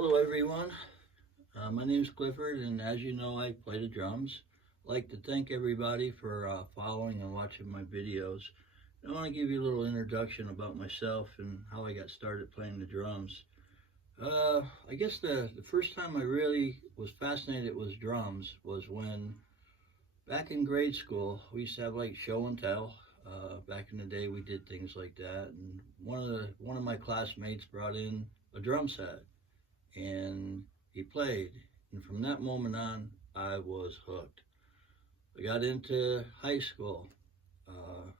Hello everyone, my name is Clifford, and as you know I play the drums. I'd like to thank everybody for following and watching my videos. I want to give you a little introduction about myself and how I got started playing the drums. I guess the first time I really was fascinated with drums was when back in grade school we used to have like show and tell. Back in the day we did things like that, and one of my classmates brought in a drum set and he played. And from that moment on, I was hooked. I got into high school, uh,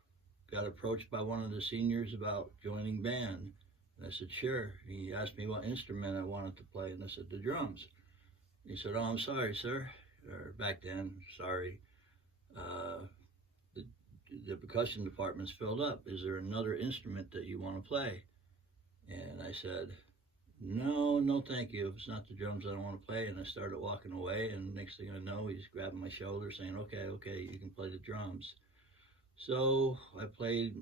got approached by one of the seniors about joining band. And I said, sure. He asked me what instrument I wanted to play, and I said, the drums. He said, oh, I'm sorry, sir. Or back then, sorry. Uh, the, the percussion department's filled up. Is there another instrument that you want to play? And I said, no, no, thank you. It's not the drums I don't want to play. And I started walking away, and next thing I know, he's grabbing my shoulder saying, okay, you can play the drums. So I played,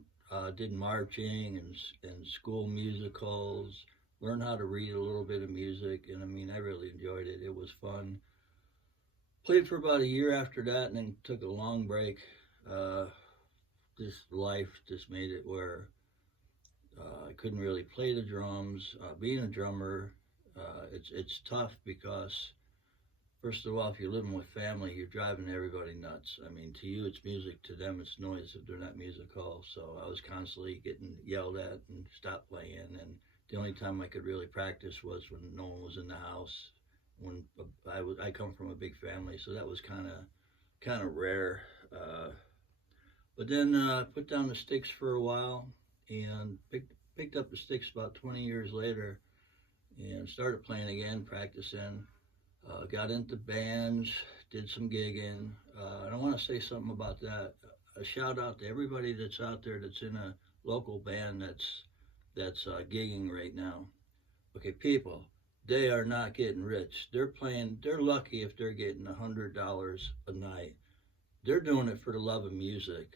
did marching and school musicals, learned how to read a little bit of music, and I mean, I really enjoyed it. It was fun. Played for about a year after that, and then took a long break. Uh, this life just made it where I couldn't really play the drums. Being a drummer, it's tough because first of all, if you're living with family, you're driving everybody nuts. I mean, to you it's music, to them it's noise if they're not musical. So I was constantly getting yelled at and stopped playing. And the only time I could really practice was when no one was in the house. When I come from a big family, so that was kind of rare. Uh, but then put down the sticks for a while and picked up the sticks about 20 years later and started playing again, practicing. Got into bands, did some gigging. And I want to say something about that. A shout out to everybody that's out there that's in a local band that's gigging right now. Okay, people, they are not getting rich. They're playing. They're lucky if they're getting $100 a night. They're doing it for the love of music.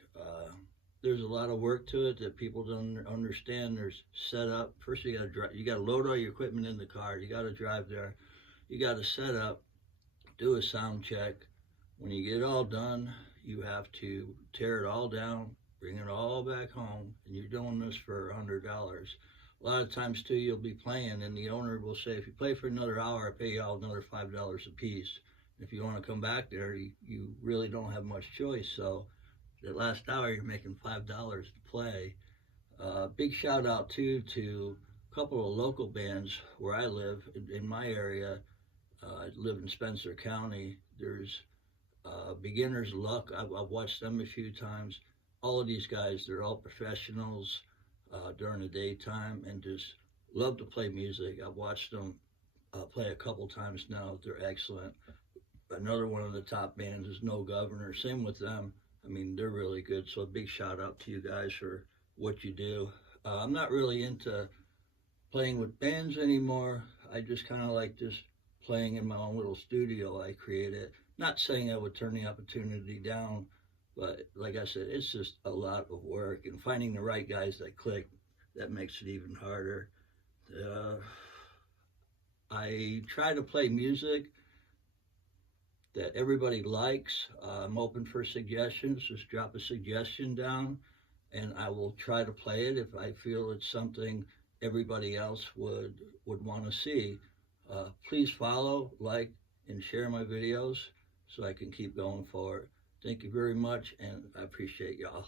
There's a lot of work to it that people don't understand. There's setup. First, you got to drive. You got to load all your equipment in the car. You got to drive there. You got to set up, do a sound check. When you get it all done, you have to tear it all down, bring it all back home, and you're doing this for $100. A lot of times too, you'll be playing, and the owner will say, "If you play for another hour, I pay you all another $5 a piece." If you want to come back there, you really don't have much choice. So that last hour, you're making $5 to play. Big shout out too to a couple of local bands where I live in my area. I live in Spencer County. There's Beginner's Luck. I've watched them a few times. All of these guys, they're all professionals during the daytime and just love to play music. I've watched them play a couple times now. They're excellent. Another one of the top bands is No Governor. Same with them. I mean, they're really good. So a big shout out to you guys for what you do. I'm not really into playing with bands anymore. I just kind of like just playing in my own little studio I created. Not saying I would turn the opportunity down, but like I said, it's just a lot of work, and finding the right guys that click, that makes it even harder. Uh, I try to play music that everybody likes. I'm open for suggestions. Just drop a suggestion down, and I will try to play it if I feel it's something everybody else would want to see. Please follow, like, and share my videos so I can keep going forward. Thank you very much, and I appreciate y'all.